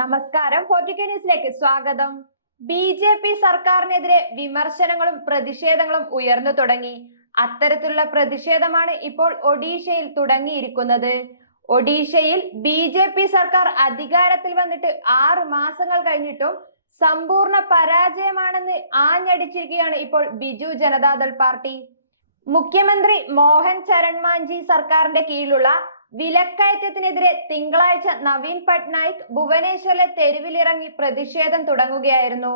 നമസ്കാരം. ന്യൂസിലേക്ക് സ്വാഗതം. ബി.ജെ.പി. സർക്കാരിനെതിരെ വിമർശനങ്ങളും പ്രതിഷേധങ്ങളും ഉയർന്നു തുടങ്ങി. അത്തരത്തിലുള്ള പ്രതിഷേധമാണ് ഇപ്പോൾ ഒഡീഷയിൽ തുടങ്ങിയിരിക്കുന്നത്. ഒഡീഷയിൽ ബി.ജെ.പി. സർക്കാർ അധികാരത്തിൽ വന്നിട്ട് 6 മാസങ്ങൾ കഴിഞ്ഞിട്ടും സമ്പൂർണ്ണ പരാജയമാണെന്ന് ആഞ്ഞടിച്ചിരിക്കുകയാണ് ഇപ്പോൾ ബിജു ജനതാദൾ പാർട്ടി. മുഖ്യമന്ത്രി മോഹൻ ചരൺ മാഞ്ചി സർക്കാരിന്റെ കീഴിലുള്ള വിലക്കയറ്റത്തിനെതിരെ തിങ്കളാഴ്ച നവീൻ പട്നായിക് ഭുവനേശ്വറിലെ തെരുവിലിറങ്ങി പ്രതിഷേധം തുടങ്ങുകയായിരുന്നു.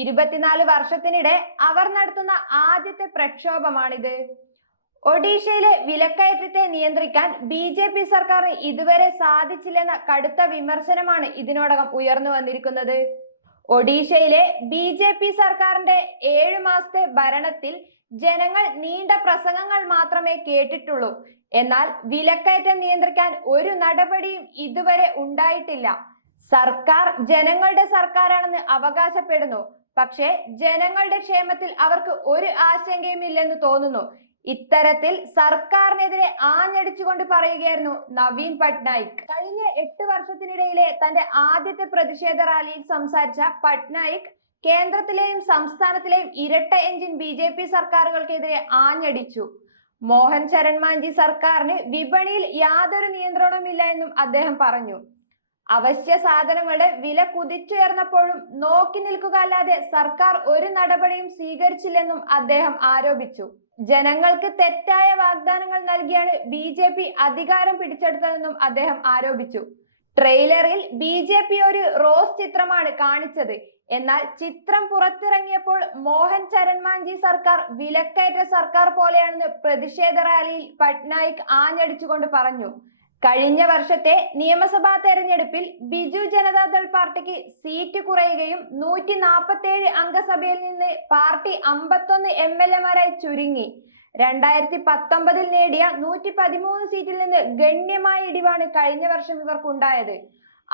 24 വർഷത്തിനിടെ അവർ നടത്തുന്ന ആദ്യത്തെ പ്രക്ഷോഭമാണിത്. ഒഡീഷയിലെ വിലക്കയറ്റത്തെ നിയന്ത്രിക്കാൻ ബി.ജെ.പി. സർക്കാരിന് ഇതുവരെ സാധിച്ചില്ലെന്ന കടുത്ത വിമർശനമാണ് ഇതിനോടകം ഉയർന്നു വന്നിരിക്കുന്നത്. ഒഡീഷയിലെ ബി.ജെ.പി. സർക്കാരിന്റെ 7 മാസത്തെ ഭരണത്തിൽ ജനങ്ങൾ നീണ്ട പ്രസംഗങ്ങൾ മാത്രമേ കേട്ടിട്ടുള്ളൂ. എന്നാൽ വിലക്കയറ്റം നിയന്ത്രിക്കാൻ ഒരു നടപടിയും ഇതുവരെ ഉണ്ടായിട്ടില്ല. സർക്കാർ ജനങ്ങളുടെ സർക്കാരാണെന്ന് അവകാശപ്പെടുന്നു. പക്ഷേ ജനങ്ങളുടെ ക്ഷേമത്തിൽ അവർക്ക് ഒരു ആശങ്കയും ഇല്ലെന്ന് തോന്നുന്നു. ഇത്തരത്തിൽ സർക്കാരിനെതിരെ ആഞ്ഞടിച്ചുകൊണ്ട് പറയുകയായിരുന്നു നവീൻ പട്നായിക്. കഴിഞ്ഞ 8 വർഷത്തിനിടയിലെ തന്റെ ആദ്യത്തെ പ്രതിഷേധ റാലിയിൽ സംസാരിച്ച പട്നായിക് കേന്ദ്രത്തിലെയും സംസ്ഥാനത്തിലെയും ഇരട്ട എഞ്ചിൻ ബി.ജെ.പി. സർക്കാരുകൾക്കെതിരെ ആഞ്ഞടിച്ചു. മോഹൻ ചരൺ മാഞ്ചി സർക്കാരിന് വിപണിയിൽ യാതൊരു നിയന്ത്രണവുമില്ല എന്നും അദ്ദേഹം പറഞ്ഞു. അവശ്യ സാധനങ്ങളുടെ വില കുതിച്ചുയർന്നപ്പോഴും നോക്കി നിൽക്കുക അല്ലാതെ സർക്കാർ ഒരു നടപടിയും സ്വീകരിച്ചില്ലെന്നും അദ്ദേഹം ആരോപിച്ചു. ജനങ്ങൾക്ക് തെറ്റായ വാഗ്ദാനങ്ങൾ നൽകിയാണ് ബി.ജെ.പി. അധികാരം പിടിച്ചെടുത്തതെന്നും അദ്ദേഹം ആരോപിച്ചു. ട്രെയിലറിൽ ബി.ജെ.പി. ഒരു റോസ് ചിത്രമാണ് കാണിച്ചത്. എന്നാൽ ചിത്രം പുറത്തിറങ്ങിയപ്പോൾ മോഹൻ ചരൺ മാഞ്ചി സർക്കാർ വിലക്കയറ്റ സർക്കാർ പോലെയാണെന്ന് പ്രതിഷേധ റാലിയിൽ പട്നായിക് ആഞ്ഞടിച്ചുകൊണ്ട് പറഞ്ഞു. കഴിഞ്ഞ വർഷത്തെ നിയമസഭാ തെരഞ്ഞെടുപ്പിൽ ബിജു ജനതാദൾ പാർട്ടിക്ക് സീറ്റ് കുറയുകയും 147 അംഗസഭയിൽ നിന്ന് പാർട്ടി 51 എം.എൽ.എമാരായി ചുരുങ്ങി. 2019 നേടിയ 113 സീറ്റിൽ നിന്ന് ഗണ്യമായ ഇടിവാണ് കഴിഞ്ഞ വർഷം ഇവർക്കുണ്ടായത്.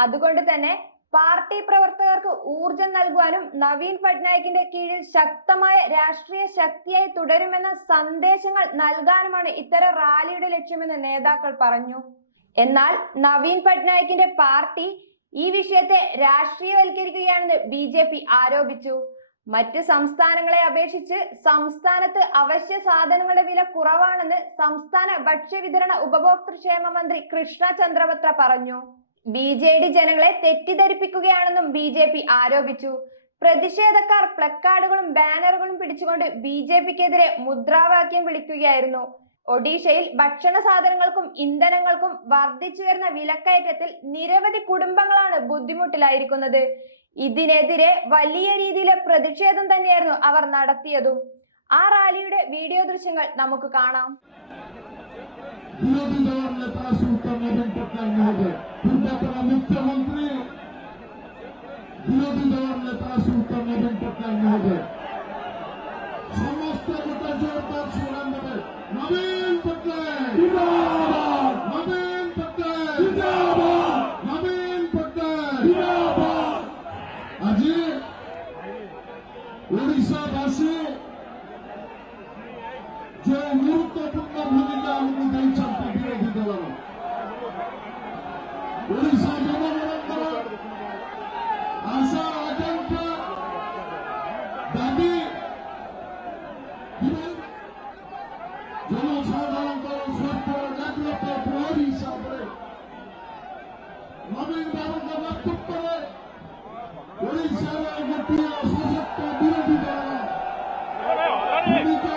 അതുകൊണ്ട് തന്നെ പാർട്ടി പ്രവർത്തകർക്ക് ഊർജം നൽകുവാനും നവീൻ പട്നായിക്കിന്റെ കീഴിൽ ശക്തമായ രാഷ്ട്രീയ ശക്തിയായി തുടരുമെന്ന സന്ദേശങ്ങൾ നൽകാനുമാണ് ഇത്തരം റാലിയുടെ ലക്ഷ്യമെന്ന് നേതാക്കൾ പറഞ്ഞു. എന്നാൽ നവീൻ പട്നായിക്കിന്റെ പാർട്ടി ഈ വിഷയത്തെ രാഷ്ട്രീയവൽക്കരിക്കുകയാണെന്ന് ബി.ജെ.പി. ആരോപിച്ചു. മറ്റ് സംസ്ഥാനങ്ങളെ അപേക്ഷിച്ച് സംസ്ഥാനത്ത് അവശ്യ സാധനങ്ങളുടെ വില കുറവാണെന്ന് സംസ്ഥാന ഭക്ഷ്യവിതരണ ഉപഭോക്തൃക്ഷേമ മന്ത്രി കൃഷ്ണ ചന്ദ്രപത്ര പറഞ്ഞു. ബി.ജെ.ഡി. ജനങ്ങളെ തെറ്റിദ്ധരിപ്പിക്കുകയാണെന്നും ബി.ജെ.പി. ആരോപിച്ചു. പ്രതിഷേധക്കാർ പ്ലക്കാർഡുകളും ബാനറുകളും പിടിച്ചുകൊണ്ട് ബി.ജെ.പിക്കെതിരെ മുദ്രാവാക്യം വിളിക്കുകയായിരുന്നു. ഒഡീഷയിൽ ഭക്ഷണ സാധനങ്ങൾക്കും ഇന്ധനങ്ങൾക്കും വർദ്ധിച്ചു വരുന്ന വിലക്കയറ്റത്തിൽ നിരവധി കുടുംബങ്ങളാണ് ബുദ്ധിമുട്ടിലായിരിക്കുന്നത്. ഇതിനെതിരെ വലിയ രീതിയിലെ പ്രതിഷേധം തന്നെയായിരുന്നു അവർ നടത്തിയതും. ആ റാലിയുടെ വീഡിയോ ദൃശ്യങ്ങൾ നമുക്ക് കാണാം. विरोधी दल नेता श्रीयुक्त नवीन पट्टनायक महोदय, पूर्वतन मुख्यमंत्री विरोधी दल नेता श्रीयुक्त नवीन पट्टनायक महोदय समस्त गोटा जोरदार स्लोगान देवे नवीन पट्टनायक जिंदाबाद, नवीन पट्टनायक जिंदाबाद, नवीन पट्टनायक जिंदाबाद। आज ओडिशावासी जो गुरुत्वपूर्ण भूमिका हमको देते विरोधी दल ओडिशा जनगणर आशा आकांक्षा दाबी जनसाधारण स्वार्थ जागृत प्रहरी हिसाब से नवीन बाबू नेतृत्व ओडिशा गोटे सशक्त विरोधी दल भूमिका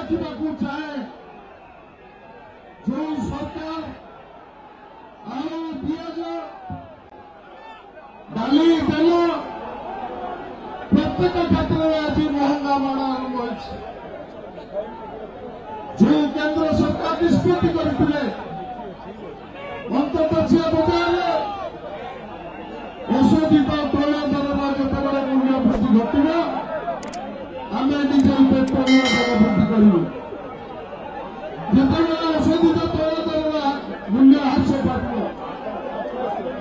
कहवाकू चाहे जो सरकार आलू पिज डाली तेल प्रत्येक क्षेत्र में आज महंगा बढ़ा आरंभ हो जो केंद्र सरकार निष्पत्ति करते अंततः से बजारे औषधित तैल दर जिते मूल्य वृद्धि घटव आम डीजेल पेट्रोल दर वृद्धि करूँ जिते औषधित तैल दर मूल्य ह्रास पाब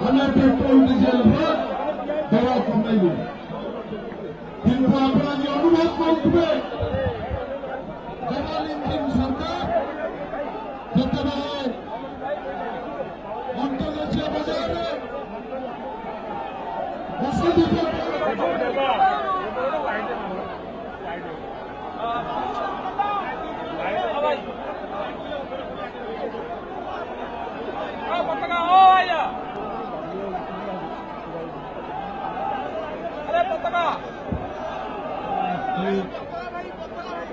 आम पेट्रोल डीजेल दर कमेबू किंतु आप अनुभव करुवे जमालीन सरकार जिते অন্তর্দেশীয় বাজারে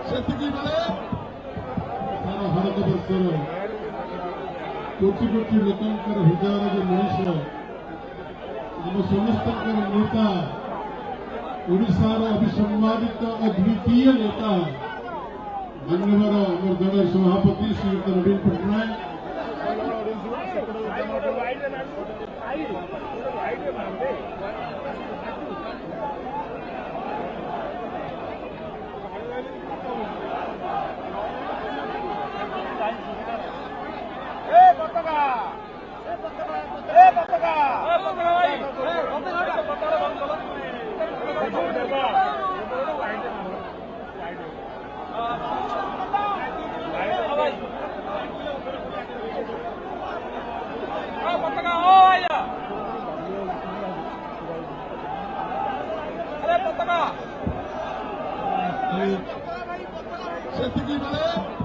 ସେତିକି ବେଳେ ସାରା ଭାରତବର୍ଷର କୋଟି କୋଟି ଲୋକଙ୍କର ହୃଦୟର ଯେ ମଣିଷ ଆମ ସମସ୍ତଙ୍କର ନେତା ଓଡ଼ିଶାର ଅବିସମ୍ବାଦିତ ଅଦ୍ୱିତୀୟ ନେତା ମାନ୍ୟବର ଆମର ଦଳର ସଭାପତି ଶ୍ରୀଯୁକ୍ତ ନବୀନ ପଟ୍ଟନାୟକ ସେତିକି ବେଳେ